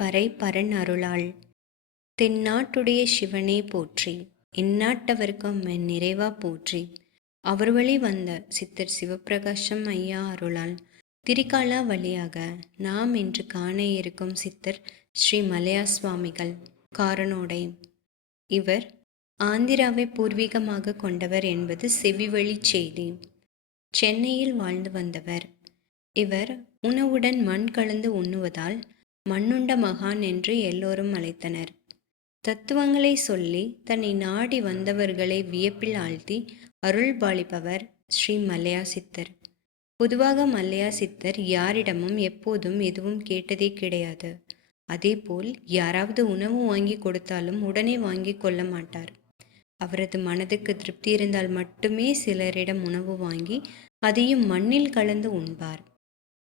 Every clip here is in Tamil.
பறை பரன் அருளாள் தென்னாட்டுடைய சிவனே போற்றி. இந்நாட்டவர்க்கும் என் நிறைவா போற்றி. அவர் வழி வந்த சித்தர் சிவப்பிரகாசம் ஐயா அருளால். திரிகாலா வழியாக நாம் இன்று காண இருக்கும் சித்தர் ஸ்ரீ மலையா சுவாமிகள் காரனோடை. இவர் ஆந்திராவை பூர்வீகமாக கொண்டவர் என்பது செவிவழி செய்தி. சென்னையில் வாழ்ந்து வந்தவர். இவர் உணவுடன் மண் கலந்து உண்ணுவதால் மண்ணுண்ட மகான் என்று எல்லோரும் அழைத்தனர். தத்துவங்களை சொல்லி தன்னை நாடி வந்தவர்களை வியப்பில் ஆழ்த்தி அருள் பாலிப்பவர் ஸ்ரீ மல்லையா சித்தர் பொதுவாக மல்லையா சித்தர் யாரிடமும் எப்போதும் எதுவும் கேட்டதே கிடையாது. அதேபோல் யாராவது உணவு வாங்கி கொடுத்தாலும் உடனே வாங்கி கொள்ள மாட்டார். அவரது மனதுக்கு திருப்தி இருந்தால் மட்டுமே சிலரிடம் உணவு வாங்கி அதையும் மண்ணில் கலந்து உண்பார்.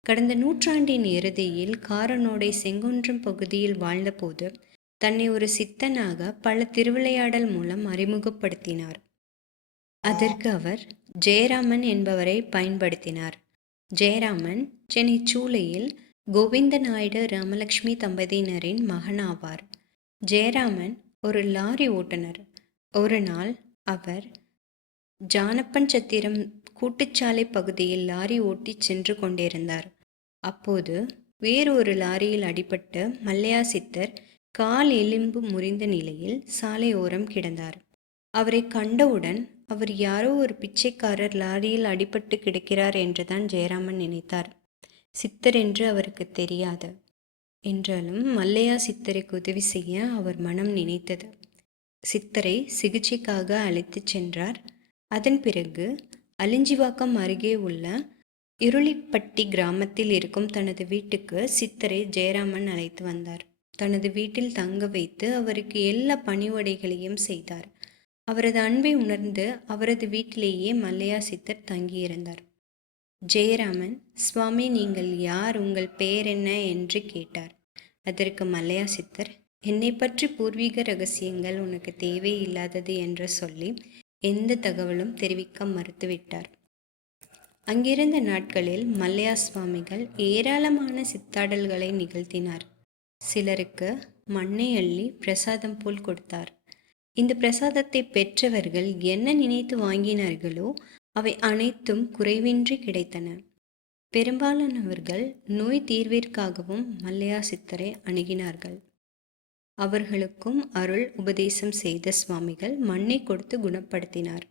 கடந்த நூற்றாண்டின் இறுதியில் காரனோடை செங்குன்றம் பகுதியில் வாழ்ந்தபோது தன்னை ஒரு சித்தனாக பல திருவிளையாடல் மூலம் அறிமுகப்படுத்தினார். அதற்கு அவர் ஜெயராமன் என்பவரை பயன்படுத்தினார். ஜெயராமன் சென்னை சூளையில் கோவிந்த நாயுடு ராமலட்சுமி தம்பதியினரின் மகனாவார். ஜெயராமன் ஒரு லாரி ஓட்டுநர். ஒரு நாள் அவர் ஜானப்பன் சத்திரம் கூட்டுச்சாலை பகுதியில் லாரி ஓட்டிச் சென்று கொண்டிருந்தார். அப்போது வேறொரு லாரியில் அடிபட்டு மல்லையா சித்தர் கால் எலும்பு முறிந்த நிலையில் சாலை ஓரம் கிடந்தார். அவரை கண்டவுடன் அவர் யாரோ ஒரு பிச்சைக்காரர் லாரியில் அடிபட்டு கிடக்கிறார் என்றுதான் ஜெயராமன் நினைத்தார். சித்தர் என்று அவருக்கு தெரியாது. என்றாலும் மல்லையா சித்தருக்கு உதவி செய்ய அவர் மனம் நினைத்தது. சித்தரை சிகிச்சைக்காக அழைத்துச் சென்றார். அதன் பிறகு அலிஞ்சிவாக்கம் அருகே உள்ள இருளிப்பட்டி கிராமத்தில் இருக்கும் தனது வீட்டுக்கு சித்தரை ஜெயராமன் அழைத்து வந்தார். தனது வீட்டில் தங்க வைத்து அவருக்கு எல்லா பணிவடைகளையும் செய்தார். அவரது அன்பை உணர்ந்து அவரது வீட்டிலேயே மல்லையா சித்தர் தங்கியிருந்தார். ஜெயராமன் சுவாமி நீங்கள் யார்? உங்கள் பெயர் என்ன? என்று கேட்டார். அதற்கு மல்லையா சித்தர் என்னை பற்றி பூர்வீக ரகசியங்கள் உனக்கு தேவையில்லாதது என்று சொல்லி எந்த தகவலும் தெரிவிக்க மறுத்துவிட்டார். அங்கிருந்த நாட்களில் மல்லையா சுவாமிகள் ஏராளமான சித்தாடல்களை நிகழ்த்தினார். சிலருக்கு மண்ணை அள்ளி பிரசாதம் போல் கொடுத்தார். இந்த பிரசாதத்தை பெற்றவர்கள் என்ன நினைத்து வாங்கினார்களோ அவை அனைத்தும் குறைவின்றி கிடைத்தன. பெரும்பாலானவர்கள் நோய் தீர்விற்காகவும் மல்லையா சித்தரை அணுகினார்கள். அவர்களுக்கும் அருள் உபதேசம் செய்த சுவாமிகள் மண்ணை கொடுத்து குணப்படுத்தினார்.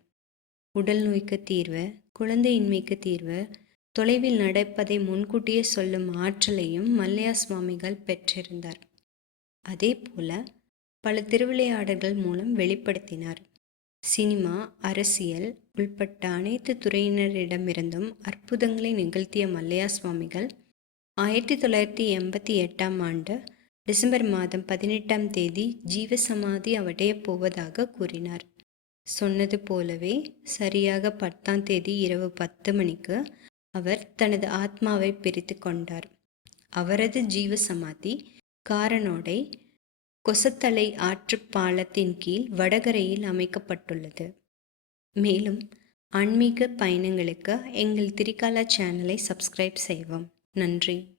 உடல் நோய்க்கு தீர்வு குழந்தையின்மைக்கு தீர்வு. தொலைவில் நடப்பதை முன்கூட்டியே சொல்லும் ஆற்றலையும் மல்லையா சுவாமிகள் பெற்றிருந்தார். அதே போல பல திருவிளையாடல்கள் மூலம் வெளிப்படுத்தினார். சினிமா அரசியல் உள்பட்ட அனைத்து துறையினரிடமிருந்தும் அற்புதங்களை நிகழ்த்திய மல்லையா சுவாமிகள் ஆயிரத்தி தொள்ளாயிரத்தி எண்பத்தி எட்டாம் ஆண்டு டிசம்பர் மாதம் பதினெட்டாம் தேதி ஜீவசமாதி அவடைய போவதாக கூறினார். சொன்னது போலவே சரியாக பத்தாம் தேதி இரவு பத்து மணிக்கு அவர் தனது ஆத்மாவை பிரித்து கொண்டார். அவரது ஜீவ சமாதி காரனோடை கொசத்தலை ஆற்று பாலத்தின் கீழ் வடகரையில் அமைக்கப்பட்டுள்ளது. மேலும் ஆன்மீக பயணங்களுக்கு எங்கள் திரிகாலா சேனலை சப்ஸ்கிரைப் செய்வோம் நன்றி.